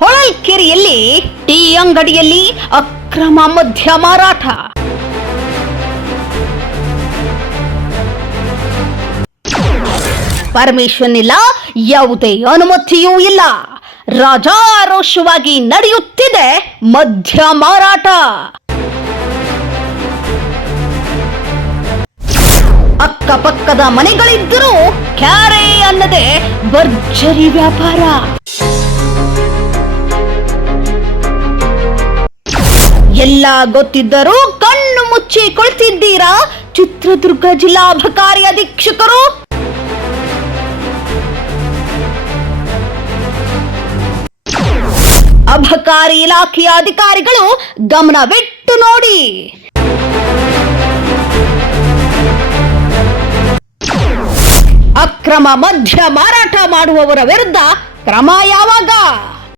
ಹೊಳಲ್ಕೆರೆಯಲ್ಲಿ tea ಅಂಗಡಿಯಲ್ಲಿ ಅಕ್ರಮ ಮದ್ಯ ಮಾರಾಟ. ಪರ್ಮಿಷನ್ ಇಲ್ಲ, ಯಾವುದೇ ಅನುಮತಿಯೂ ಇಲ್ಲ. ರಾಜಾರೋಷವಾಗಿ ನಡೆಯುತ್ತಿದೆ ಮದ್ಯ ಮಾರಾಟ. ಅಕ್ಕಪಕ್ಕದ ಮನೆಗಳಿದ್ದರೂ ಕ್ಯಾರೆ ಅನ್ನದೆ ಭರ್ಜರಿ ವ್ಯಾಪಾರ. ಎಲ್ಲ ಗೊತ್ತಿದ್ದರೂ ಕಣ್ಣು ಮುಚ್ಚಿ ಕುಳಿತಿದ್ದೀರಾ ಚಿತ್ರದುರ್ಗ ಜಿಲ್ಲಾ ಅಬಕಾರಿ ಅಧೀಕ್ಷಕರು? ಅಬಕಾರಿ ಇಲಾಖೆಯ ಅಧಿಕಾರಿಗಳು ಗಮನವಿಟ್ಟು ನೋಡಿ. ಅಕ್ರಮ ಮದ್ಯ ಮಾರಾಟ ಮಾಡುವವರ ವಿರುದ್ಧ ಕ್ರಮ ಯಾವ